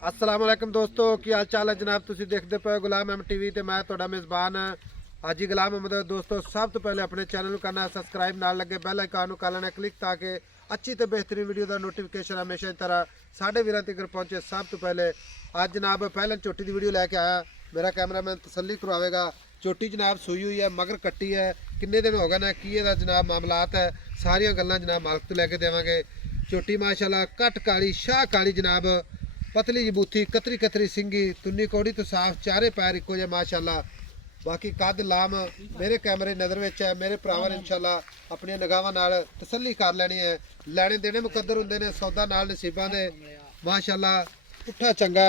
अस्सलाम वालेकुम दोस्तों की हाल चाल है जनाब। तुसी देखते पे गुलाम एम टीवी ते मैं तुहाडा मेज़बान हाजी गुलाम अहमद। दोस्तों सब तो पहले अपने चैनल को करना सब्सक्राइब, नाल लगे बैल आइकन कर लेना क्लिक ताकि अच्छी तो बेहतरीन वीडियो का नोटिफिकेशन हमेशा की तरह साढ़े वीर तक पहुँचे। सब तो पहले आज जनाब पहले चोटी की वीडियो लैके आया, मेरा कैमरामैन तसल्ली करवाएगा। चोटी जनाब सूई हुई है, मगर कट्टी है, किन्ने दिन हो गए ना, की जनाब मामलात है, सारिया गल्लां जनाब मालक तो लैके देवांगे। चोटी माशाल्लाह कट काली शाह काली जनाब, पतली जी बूथी, कतरी कतरी सिंगी, तुन्नी कौड़ी तो साफ, चारे पैर इको जे माशाल्लाह। बाकी कद लाम मेरे कैमरे नज़र विच है, मेरे भरावां ने इंशाल्लाह अपनी निगाहां नाल तसल्ली कर लैनी है। लैने देने मुकद्दर हुंदे ने, सौदा नाल नसीबां दे माशाल्लाह। पुट्ठा चंगा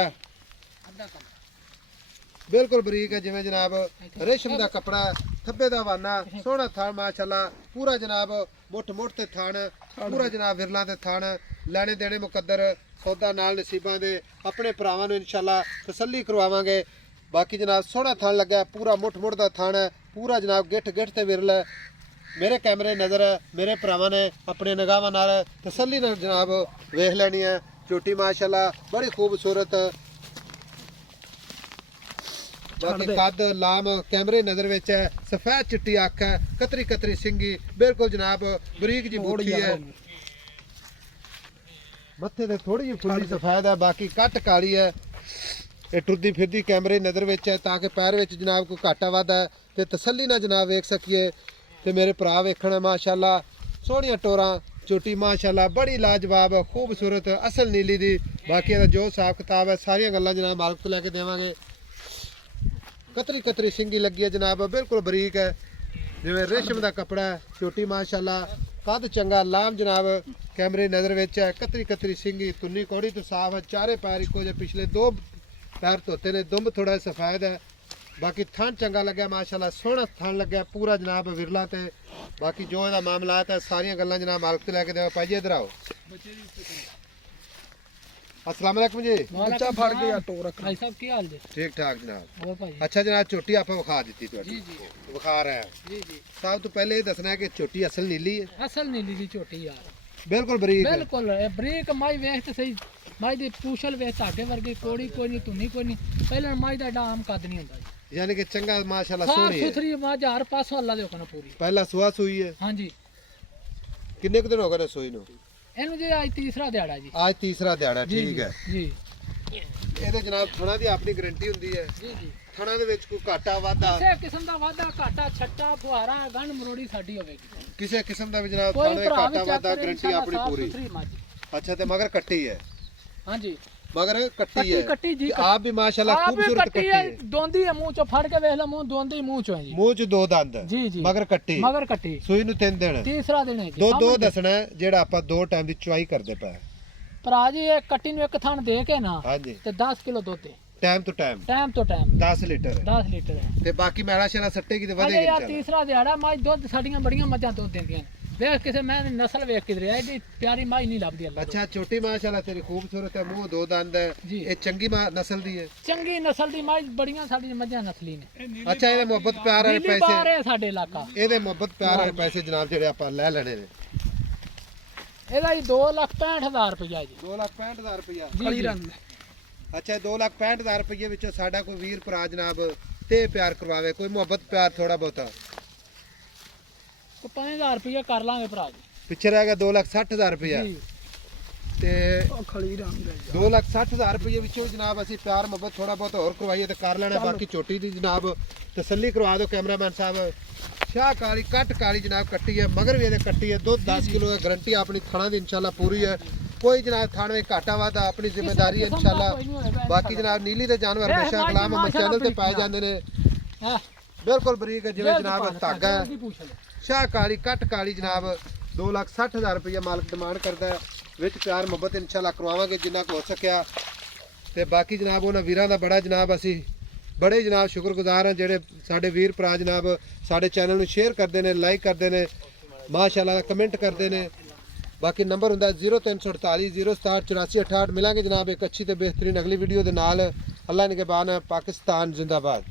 बिल्कुल बरीक है, जिवें जनाब रेशम का कपड़ा, थब्बे दा वाना, सोहना थान माशाल्लाह। पूरा जनाब मुठ मुठ ते थान, पूरा जनाब विरला ते थान, लैने देने मुकद्दर, सौदा नाल नसीबां दे। अपने भरावां नूं इंशाल्लाह तसल्ली करवावांगे। बाकी जनाब सोहना थान लगा, पूरा मुठ मुठ दा थान है, पूरा जनाब गिठ गिठ ते विरला है। मेरे कैमरे नज़र है, मेरे भरावां ने अपने निगाहां नाल तसल्ली नाल जनाब वेख लैनी है। चोटी माशाल्लाह बड़ी खूबसूरत, बाकी कद लाम कैमरे नज़र विच है, सफेद चिट्टी अख है, कतरी कतरी सिंगी, बिल्कुल जनाब बरीक जी बूठी है, मत्थे ते थोड़ी जी फुल्ली सफेद है, बाकी कट काली है। ये टुरदी फिरदी कैमरे नज़र विच है ताकि पैर विच जनाब कोई घाटा वाधा है ते तसल्ली ना जनाब वेख सकिए। ते मेरे भरा वेखण माशाल्लाह सोहणियां टोरां, चोटी माशाल्लाह बड़ी लाजवाब खूबसूरत असल नीली दी। बाकी इहदा जो हिसाब किताब है सारियां गल्लां जनाब मालक तो लैके देवांगे। कतरी कतरी सिंगी लगी है जनाब, बिल्कुल बरीक है, जिवें रेशम का कपड़ा है। चोटी माशाल्लाह कद चंगा, लाम जनाब कैमरे नज़र विच है, कतरी कतरी सिंगी, तुन्नी कौड़ी तो साफ है, चारे पैर इको जे, पिछले दो पैर धोते ने, दुंब थोड़ा सफेद है। बाकी थान चंगा लग्या माशाल्लाह, सोहना थान लग्या, पूरा जनाब विरला ते। बाकी जो इहदा मामलात है सारियां गल्लां जनाब मालक तो लैके देवा। भाई इधर आओ। अस्सलाम वालेकुम जी। बच्चा फड़ गया टोर भाई साहब, की हाल जी? ठीक ठाक जनाब। और भाई अच्छा जनाब चोटी आप विखा दी तुहाडी, जी जी विखा रहे हैं। जी जी सब तो पहले ये दसना है कि चोटी असल नीली है, असल नीली दी झोटी यार, बिल्कुल बरीक है। बिल्कुल बरीक। माई वेख ते सही, माई दी पूछल वेख ताके वर्गी, कोड़ी कोई नहीं, तुनी कोई नहीं। पहले माई दा एडा आम कद नहीं हुंदा जी, यानी कि चंगा माशाल्लाह साफ सोहनी है। सुथरी मां हर पासों अल्लाह दे हुकम पूरी। पहला सुहा सुई है, हां जी। किन्ने दिन हो गए सुई नु? ਇਹਨੂੰ ਜੀ ਅੱਜ ਤੀਸਰਾ ਦਿਹਾੜਾ ਜੀ। आज तीसरा दिहाड़ा, जी, ठीक है। जी ਇਹਦੇ ਜਨਾਬ ਥਣਾ ਦੀ ਆਪਣੀ ਗਾਰੰਟੀ ਹੁੰਦੀ ਹੈ, ਜੀ ਜੀ। ਥਣਾ ਦੇ ਵਿੱਚ ਕੋਈ ਘਾਟਾ ਵਾਧਾ ਕਿਸੇ ਕਿਸਮ ਦਾ ਵਾਧਾ ਘਾਟਾ, ਛੱਟਾ ਫੁਹਾਰਾ ਗੰਢ ਮਰੋੜੀ ਸਾਡੀ ਹੋਵੇਗੀ। ਕਿਸੇ ਕਿਸਮ ਦਾ ਵੀ ਜਨਾਬ ਕੋਈ ਥਣਾ ਦੇ ਭਰਾ ਵੀ ਘਾਟਾ ਚੈੱਕ ਵਾਧਾ ਕਰੇ, ਗਾਰੰਟੀ ਆਪਣੀ ਸਾਫ਼ ਪੂਰੀ। ਸੁਥਰੀ ਮੱਝ। अच्छा तो मगर कट्टी है, हाँ जी मगर कट्टी कट्टी है, कट्टी जी, आप भी माशाल्लाह आप भी खूबसूरत कट्टी कट्टी है, है। दोंदी है, मुंह चो फड़ के वेख लो, मुंह दोंदी मुंह चो है जी। ਮੂੰਹ ਚ ਦੋ ਦੰਦ ਹੈ, जी जी ਮਗਰ ਕੱਟੀ, मगर कट्टी ਸੂਈ ਨੂੰ 3 ਦਿਨ, तीसरा दिन है जी। ਦੋ सामने ਦੱਸਣਾ ਹੈ, ਜਿਹੜਾ ਆਪਾਂ 2 ਟਾਈਮ ਦੀ ਚੁਆਈ ਕਰਦੇ ਪਏ। ਭਰਾ ਜੀ ਇਹ ਕੱਟੀ ਨੂੰ ਇੱਕ ਥਣ ਦੇ ਕੇ ਨਾ ਹਾਂਜੀ, ਤੇ 10 ਕਿਲੋ ਦੁੱਧ ਦੇ ਟਾਈਮ ਟੂ ਟਾਈਮ ਟਾਈਮ ਤੋਂ ਟਾਈਮ 10 ਲੀਟਰ ਹੈ। 10 ਲੀਟਰ ਹੈ। ਤੇ ਬਾਕੀ ਮੈਲਾ ਸ਼ੈਲਾ ਸੱਟੇਗੀ ਤੇ ਅਜੇ ਵਧੇਗੀ ਯਾਰ ਇੰਸ਼ਾਅੱਲਾ। ਤੀਸਰਾ ਦਿਹਾੜਾ ਮਾਈ ਦੁੱਧ ਸਾਡੀਆਂ ਬੜੀਆਂ ਮੱਝਾਂ ਦੁੱਧ ਦਿੰਦੀਆਂ ਨੇ। ਵੇਖ ਕਿਸੇ ਮੈਂ ਨਸਲ ਵੇਖ ਕਿਧਰੇ ਐਡੀ ਪਿਆਰੀ ਮਾਈ ਨਹੀਂ ਲੱਭਦੀ ਅੱਲਾ अच्छा छोटी माशाल्लाह तेरी खूबसूरत है, मुंह 2 दंद है, जी। ये चंगी नस्ल दी है। ਚੰਗੀ ਨਸਲ ਦੀ ਮਾਈ ਬੜੀਆਂ ਸਾਡੀਆਂ ਮੱਝਾਂ ਨਸਲੀ ਨੇ। अच्छा ये मोहब्बत प्यार वाले ਨੀਲੀ ਬਾਰ पैसे, ਹੈ ਸਾਡੇ ਇਲਾਕਾ। ਇਹਦੇ ਮੁਹੱਬਤ ਪਿਆਰ ਵਾਲੇ ਪੈਸੇ ਜਨਾਬ ਜਿਹੜੇ ਆਪਾਂ ਲੈ ਲੈਣੇ ਨੇ। ਇਹਦਾ ਜੀ 2,65,000 ਰੁਪਇਆ ਜੀ। 2,65,000 ਰੁਪਇਆ ਜੀ ਜੀ। ਅੱਛਾ 2,65,000 ਰੁਪਏ ਵਿੱਚੋਂ ਸਾਡਾ ਕੋਈ ਵੀਰ ਭਰਾ ਜਨਾਬ ਤੇ ਪਿਆਰ ਕਰਵਾਵੇ, ਕੋਈ ਮੁਹੱਬਤ ਪਿਆਰ ਥੋੜਾ ਬਹੁਤਾ, ਕੋ 5,000 ਰੁਪਇਆ ਕਰ ਲਾਂਗੇ ਭਰਾ ਜੀ। ਪਿੱਛੇ ਰਹਿ ਗਿਆ 2,60,000 ਰੁਪਇਆ ਜੀ ਤੇ ਖਲੀ ਰੰਗ ਹੈ 2,60,000 ਰੁਪਏ ਵਿੱਚੋਂ ਜਨਾਬ ਅਸੀਂ ਪਿਆਰ ਮੁਹੱਬਤ ਥੋੜਾ ਬਹੁਤ ਹੋਰ ਕਰਵਾਈਏ ਤੇ ਕਰ ਲੈਣਾ। ਬਾਕੀ ਚੋਟੀ ਦੀ ਜਨਾਬ ਤਸੱਲੀ ਕਰਵਾ ਦਿਓ ਕੈਮਰਾਮੈਨ ਸਾਹਿਬ। ਸ਼ਾਹ ਕਾਲੀ ਕੱਟ ਕਾਲੀ ਜਨਾਬ ਕੱਟੀ ਹੈ, ਮਗਰ ਵੀ ਇਹਦੇ ਕੱਟੀ ਹੈ, ਦੁੱਧ 10 ਕਿਲੋ ਹੈ, ਗਾਰੰਟੀ ਆਪਣੀ ਥਣਾ ਦੀ ਇੰਸ਼ਾਅੱਲਾ ਪੂਰੀ ਹੈ। ਕੋਈ ਜਨਾਬ ਥਾਣ ਵਿੱਚ ਘਾਟਾ ਵਾਧਾ ਆਪਣੀ ਜ਼ਿੰਮੇਵਾਰੀ ਹੈ ਇੰਸ਼ਾਅੱਲਾ। ਬਾਕੀ ਜਨਾਬ ਨੀਲੀ ਦੇ ਜਾਨਵਰ ਹਮੇਸ਼ਾ ਗੁਲਾਮ ਅਹਿਮਦ ਚੈਨਲ ਤੇ ਪਾਏ ਜਾਂਦੇ ਨੇ, ਹਾਂ ਬਿਲਕੁਲ ਬਰੀਕ ਹੈ, ਜਿਵੇਂ ਜਨਾਬ ਧਾਗਾ ਹੈ। ਦੀ ਪੁੱਛ ਲੈ। ਸ਼ਾਹ ਕਾਲੀ ਕੱਟ ਕਾਲੀ ਜਨਾਬ 2,60,000 ਰੁਪਏ ਮਾਲਕ ਡਿਮਾਂਡ ਕਰਦਾ ਹੈ। ਵਿੱਚ ਪਿਆਰ ਮੁਹੱਬਤ ਇੰਸ਼ਾਅੱਲਾ ਕਰਵਾਵਾਂਗੇ ਜਿੰਨਾ ਕੁ ਹੋ ਸਕਿਆ। ਤੇ ਬਾਕੀ ਜਨਾਬ ਉਹਨਾਂ ਵੀਰਾਂ ਦਾ ਬੜਾ ਜਨਾਬ ਅਸੀਂ ਬੜੇ ਜਨਾਬ ਸ਼ੁਕਰਗੁਜ਼ਾਰ ਹਾਂ ਜਿਹੜੇ ਸਾਡੇ ਵੀਰ ਭਰਾ ਜਨਾਬ ਸਾਡੇ ਚੈਨਲ ਨੂੰ ਸ਼ੇਅਰ ਕਰਦੇ ਨੇ, ਲਾਈਕ ਕਰਦੇ ਨੇ, ਮਾਸ਼ਾਅੱਲਾ ਕਮੈਂਟ ਕਰਦੇ ਨੇ। ਬਾਕੀ ਨੰਬਰ ਹੁੰਦਾ 0348 067 84 68। ਮਿਲਾਂਗੇ ਜਨਾਬ ਇੱਕ ਅੱਛੀ ਤੇ ਬਿਹਤਰੀਨ ਅਗਲੀ ਵੀਡੀਓ ਦੇ ਨਾਲ। ਅੱਲਾ ਨਿਗਹਿਬਾਨ, ਪਾਕਿਸਤਾਨ ਜ਼ਿੰਦਾਬਾਦ।